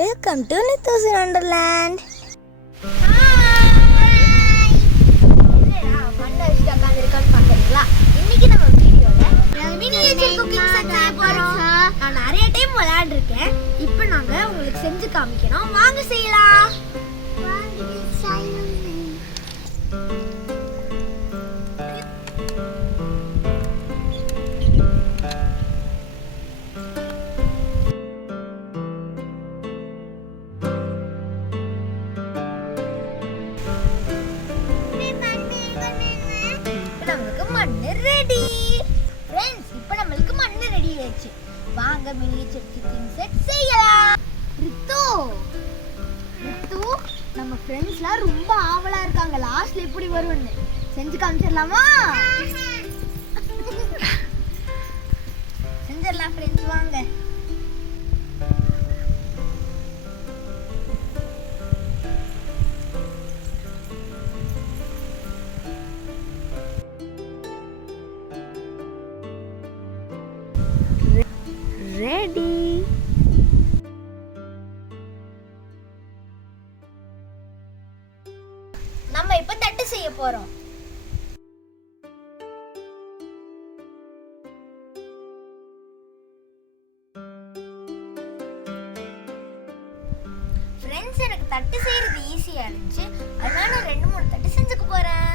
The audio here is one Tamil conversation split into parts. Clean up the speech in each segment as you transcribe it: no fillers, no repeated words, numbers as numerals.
Welcome to Rithu's Wonderland. இன்னைக்கு நம்ம வீடியோல மினியேச்சர் குக்கிங் செட் செய்ய போறோம். நான் நிறைய டைம் விளையாண்டுருக்கேன். இப்போ நாங்க உங்களுக்கு செஞ்சு காமிக்கிறோம். வாங்க செய்யலாம். ரெடி फ्रेंड्स, இப்போ நமக்கு மண்ணு ரெடி ஆயிடுச்சு. வாங்க மினியேச்சர் குக்கிங் செட் செய்யலாம். ரித்து நம்ம ஃப்ரெண்ட்ஸ்லாம் ரொம்ப ஆவலா இருக்காங்க லாஸ்ட்ல எப்படி வரும்னு. செஞ்சு காமிச்சிடலாமா? செஞ்சிடலாம் ஃப்ரெண்ட்ஸ், வாங்க. ரெடி. நம்ம இப்ப தட்டு செய்ய போறோம். ஃப்ரெண்ட்ஸ், எனக்கு தட்டு செய்யறது ஈஸியா இருந்துச்சு. அதனால நான் 2-3 தட்டு செஞ்சுக்க போறேன்.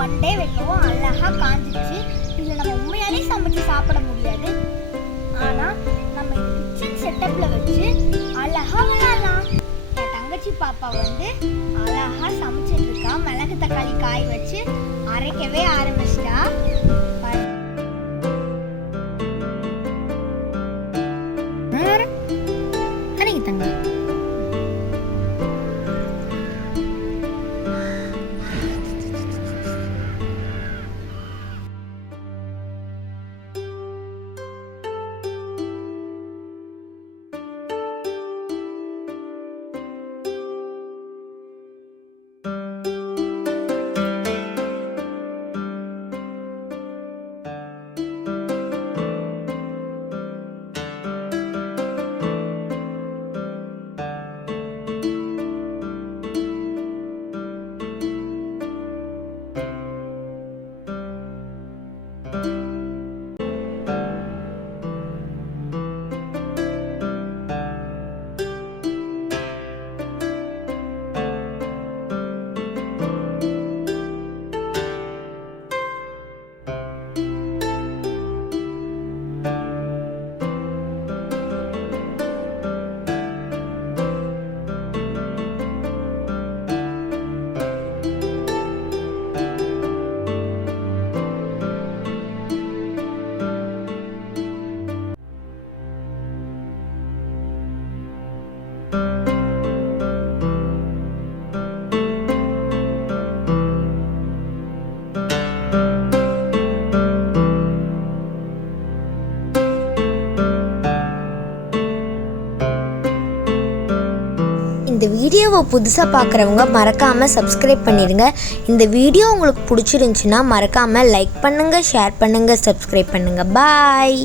ஒன் டே வைக்கவும் அழகா காஞ்சிச்சு. இதுல நம்ம உண்மையாலே சமைச்சு சாப்பிட முடியாது. ஆனா நம்ம கிச்சன் செட்டப்ல வச்சு அழகா விளையாடலாம். என் தங்கச்சி பாப்பா வந்து அழகா சமைச்சிட்டு இருக்கா. மிளகு தக்காளி காய் வச்சு அரைக்கவே ஆரம்பிச்சிட்டா. இந்த வீடியோவை புதுசாக பார்க்குறவங்க மறக்காமல் சப்ஸ்கிரைப் பண்ணிடுங்க. இந்த வீடியோ உங்களுக்கு பிடிச்சிருந்துச்சுன்னா மறக்காமல் லைக் பண்ணுங்கள், ஷேர் பண்ணுங்கள், சப்ஸ்கிரைப் பண்ணுங்கள். பாய்.